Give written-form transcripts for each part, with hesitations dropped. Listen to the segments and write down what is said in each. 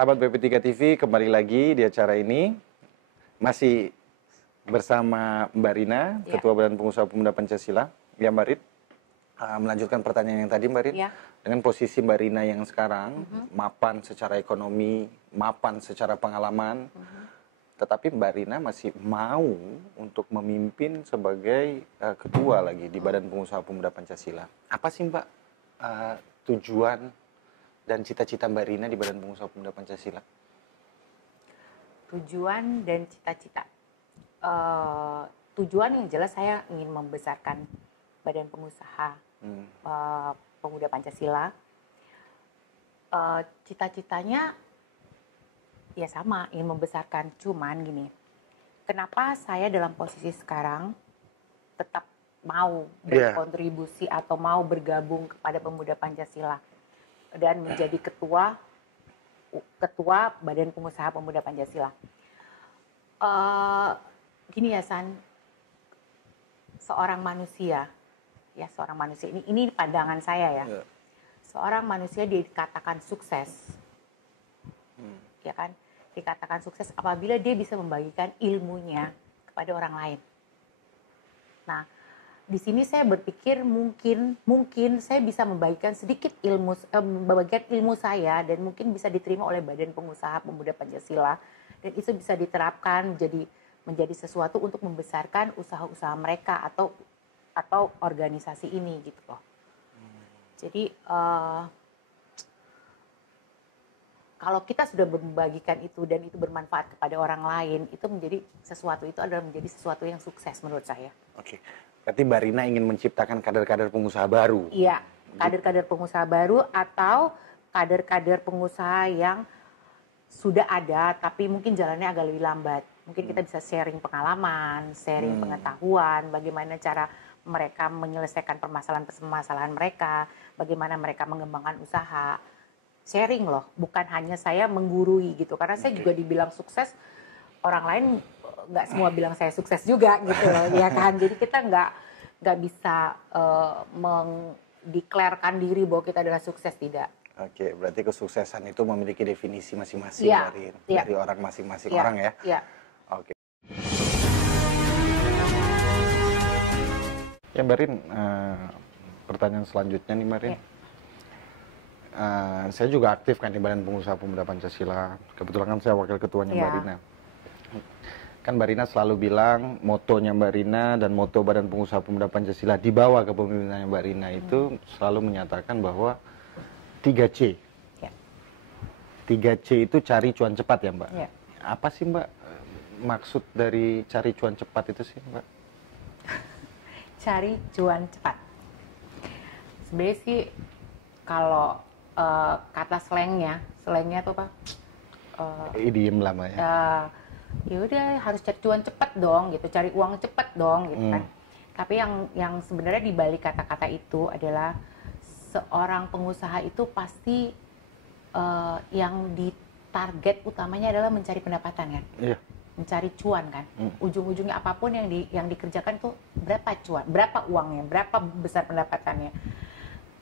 Sahabat BP3 TV, kembali lagi di acara ini. Masih bersama Mbak Rina, Ketua Badan Pengusaha Pemuda Pancasila. Ya Mbak Rin, melanjutkan pertanyaan yang tadi Mbak Rin. Dengan posisi Mbak Rina yang sekarang, mapan secara ekonomi, mapan secara pengalaman, tetapi Mbak Rina masih mau untuk memimpin sebagai ketua lagi di Badan Pengusaha Pemuda Pancasila. Apa sih Mbak tujuan dan cita-cita Mbak Rina di Badan Pengusaha Pemuda Pancasila? Tujuan dan cita-cita. Tujuan yang jelas saya ingin membesarkan Badan Pengusaha Pemuda Pancasila. Cita-citanya ya sama, ingin membesarkan. Cuman gini, kenapa saya dalam posisi sekarang tetap mau berkontribusi atau mau bergabung kepada Pemuda Pancasila dan menjadi ketua Badan Pengusaha Pemuda Pancasila. Gini ya San, seorang manusia ini pandangan saya ya. Seorang manusia dikatakan sukses, ya kan? Dikatakan sukses apabila dia bisa membagikan ilmunya kepada orang lain. Nah, di sini saya berpikir mungkin saya bisa membagikan sedikit membagikan ilmu saya dan mungkin bisa diterima oleh Badan Pengusaha Pemuda Pancasila dan itu bisa diterapkan menjadi sesuatu untuk membesarkan usaha-usaha mereka atau organisasi ini gitu loh. Jadi kalau kita sudah membagikan itu dan itu bermanfaat kepada orang lain, itu adalah menjadi sesuatu yang sukses menurut saya. Oke. Berarti Mbak Rina ingin menciptakan kader-kader pengusaha baru. Iya, kader-kader pengusaha baru atau kader-kader pengusaha yang sudah ada tapi mungkin jalannya agak lebih lambat. Mungkin kita bisa sharing pengalaman, sharing pengetahuan, bagaimana cara mereka menyelesaikan permasalahan mereka, bagaimana mereka mengembangkan usaha. Sharing loh, bukan hanya saya menggurui gitu. Karena saya juga dibilang sukses, orang lain nggak semua bilang saya sukses juga gitu loh, ya kan. Jadi kita nggak bisa mendeklarkan diri bahwa kita adalah sukses, tidak. Oke, berarti kesuksesan itu memiliki definisi masing-masing dari orang masing-masing orang ya. Iya. Oke. Ya Mbak Rin, pertanyaan selanjutnya nih Mbak Rin. Saya juga aktif kan di Badan Pengusaha Pemuda Pancasila. Kebetulan kan saya wakil ketuanya Mbak Rina. Kan Mbak Rina selalu bilang motonya Mbak Rina dan moto Badan Pengusaha Pemuda Pancasila di bawah kepemimpinannya Mbak Rina itu selalu menyatakan bahwa 3C. 3C itu cari cuan cepat ya Mbak. Apa sih Mbak maksud dari cari cuan cepat itu sih Mbak? Cari cuan cepat. Sebenarnya sih kalau kata slangnya itu apa? Idiom lama ya. Ya udah harus cari cuan cepat dong gitu, cari uang cepat dong gitu kan. Tapi yang sebenarnya di balik kata-kata itu adalah seorang pengusaha itu pasti yang ditarget utamanya adalah mencari pendapatan kan. Mencari cuan kan. Ujung-ujungnya apapun yang dikerjakan tuh berapa cuan, berapa uangnya, berapa besar pendapatannya.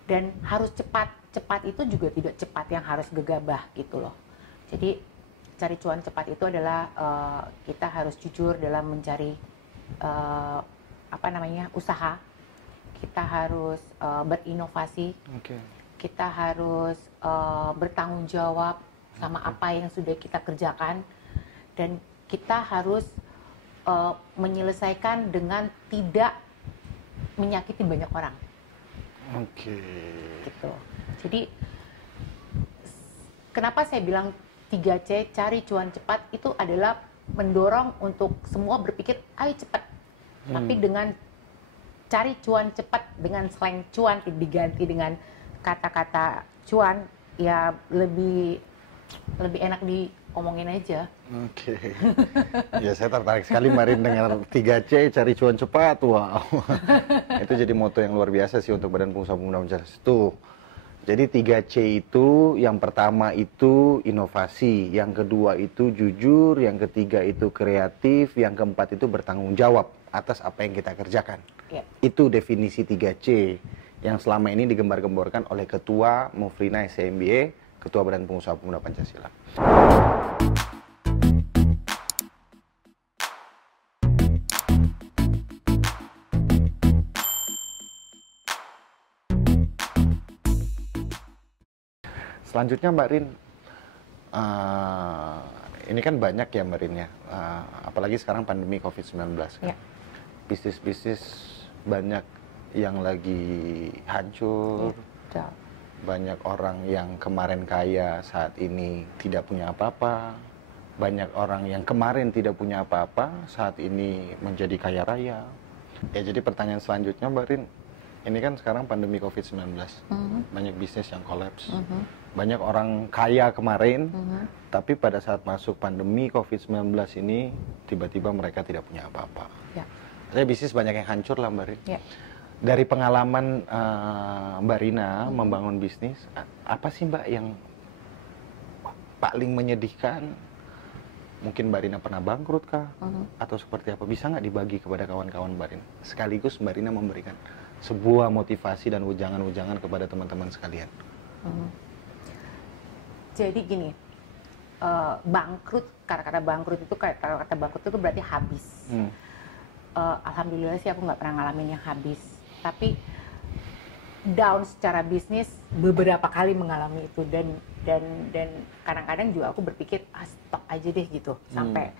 Dan harus cepat itu juga tidak cepat yang harus gegabah gitu loh. Jadi cari cuan cepat itu adalah kita harus jujur dalam mencari usaha. Kita harus berinovasi. Kita harus bertanggung jawab sama apa yang sudah kita kerjakan dan kita harus menyelesaikan dengan tidak menyakiti banyak orang. Gitu. Jadi kenapa saya bilang 3C cari cuan cepat itu adalah mendorong untuk semua berpikir ayo cepat. Tapi dengan cari cuan cepat dengan slang cuan diganti dengan kata-kata cuan ya lebih enak diomongin aja. Ya saya tertarik sekali Marin dengan 3C cari cuan cepat. Wow. Itu jadi moto yang luar biasa sih untuk Badan Pengusaha Pemuda Pancasila. Tuh. Jadi 3C itu yang pertama itu inovasi, yang kedua itu jujur, yang ketiga itu kreatif, yang keempat itu bertanggung jawab atas apa yang kita kerjakan. Itu definisi 3C yang selama ini digembar-gemborkan oleh Ketua Mufrina SMBA Ketua Badan Pengusaha Pemuda Pancasila. Selanjutnya Mbak Rin, ini kan banyak ya Mbak Rin ya, apalagi sekarang pandemi COVID-19 kan. Ya. Bisnis-bisnis banyak yang lagi hancur, Ya. banyak orang yang kemarin kaya saat ini tidak punya apa-apa, banyak orang yang kemarin tidak punya apa-apa saat ini menjadi kaya raya. Ya jadi pertanyaan selanjutnya Mbak Rin, ini kan sekarang pandemi COVID-19, banyak bisnis yang kolaps. Banyak orang kaya kemarin, tapi pada saat masuk pandemi COVID-19 ini, tiba-tiba mereka tidak punya apa-apa. Ya. Saya bisnis banyak yang hancur lah Mbak Rin. Ya. Dari pengalaman Mbak Rina membangun bisnis, apa sih Mbak yang paling menyedihkan? Mungkin Mbak Rina pernah bangkrut kah? Atau seperti apa? Bisa nggak dibagi kepada kawan-kawan Mbak Rina? Sekaligus Mbak Rina memberikan sebuah motivasi dan ujangan-ujangan kepada teman-teman sekalian. Jadi gini, bangkrut, kata-kata bangkrut itu berarti habis. Alhamdulillah sih aku nggak pernah ngalamin yang habis. Tapi down secara bisnis beberapa kali mengalami itu dan kadang-kadang juga aku berpikir stop aja deh gitu, sampai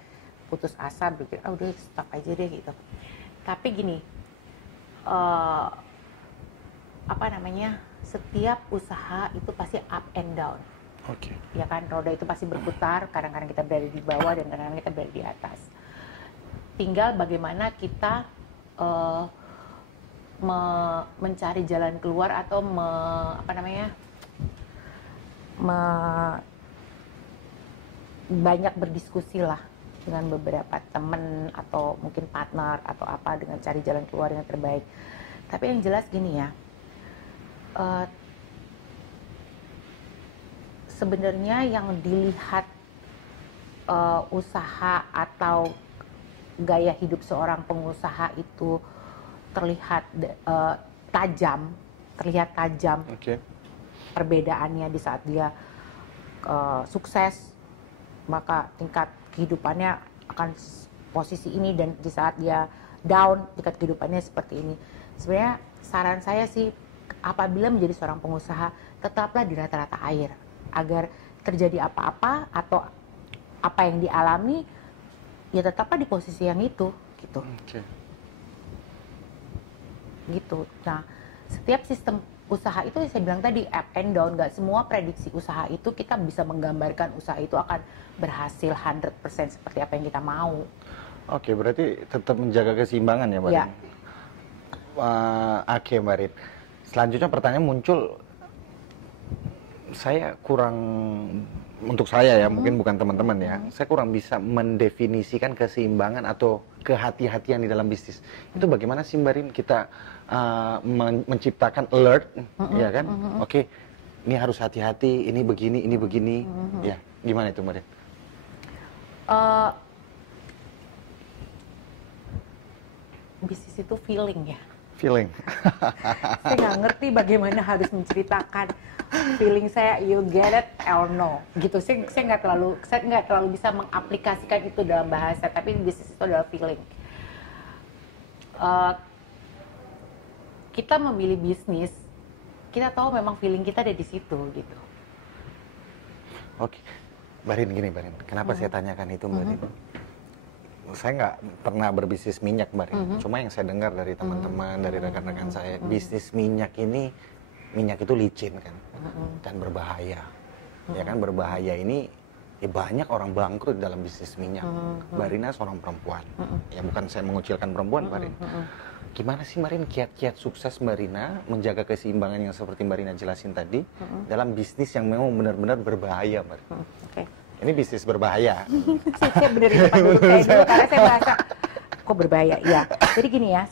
putus asa berpikir udah stop aja deh gitu. Tapi gini, setiap usaha itu pasti up and down. Oke. Ya kan, roda itu pasti berputar, kadang-kadang kita berada di bawah dan kadang-kadang kita berada di atas. Tinggal bagaimana kita mencari jalan keluar atau banyak berdiskusi lah dengan beberapa teman atau mungkin partner atau apa, dengan cari jalan keluar yang terbaik. Tapi yang jelas gini ya, sebenarnya yang dilihat usaha atau gaya hidup seorang pengusaha itu terlihat tajam. Okay. Perbedaannya di saat dia sukses, maka tingkat kehidupannya akan posisi ini, dan di saat dia down, tingkat kehidupannya seperti ini. Sebenarnya saran saya sih, apabila menjadi seorang pengusaha, tetaplah di rata-rata air, agar terjadi apa-apa atau apa yang dialami, ya tetaplah di posisi yang itu, gitu. Okay. Gitu. Nah, setiap sistem usaha itu saya bilang tadi up and down, nggak semua prediksi usaha itu kita bisa menggambarkan usaha itu akan berhasil 100% seperti apa yang kita mau. Oke, berarti tetap menjaga keseimbangan ya Mbak Rin? Oke Mbak Rin. Selanjutnya pertanyaan muncul, saya kurang, untuk saya ya, mungkin bukan teman-teman ya, saya kurang bisa mendefinisikan keseimbangan atau kehati-hatian di dalam bisnis. Itu bagaimana sih Mbak Rin kita menciptakan alert, ya kan? Oke, ini harus hati-hati, ini begini, ya gimana itu Mbak Rin? Bisnis itu feeling ya. Feeling. Saya nggak ngerti bagaimana harus menceritakan feeling saya, you get it or no, gitu. Saya nggak terlalu bisa mengaplikasikan itu dalam bahasa, tapi bisnis itu adalah feeling. Kita memilih bisnis, kita tahu memang feeling kita ada di situ, gitu. Oke, Mbak Rin, gini Mbak Rin, kenapa saya tanyakan itu Mbak Rin? Saya nggak pernah berbisnis minyak Mbak Rin, cuma yang saya dengar dari teman-teman, dari rekan-rekan saya, bisnis minyak ini, minyak itu licin kan, dan berbahaya. Ya kan, berbahaya ini, ya banyak orang bangkrut dalam bisnis minyak. Mbak Rina seorang perempuan, ya bukan saya mengucilkan perempuan Mbak Rin. Gimana sih Mbak Rin kiat-kiat sukses Mbak Rina menjaga keseimbangan yang seperti Mbak Rina jelasin tadi, dalam bisnis yang memang benar-benar berbahaya Mbak Rin? Ini bisnis berbahaya. Saya benerin depan dulu saya dulu, karena saya merasa kok berbahaya. Ya, jadi gini ya,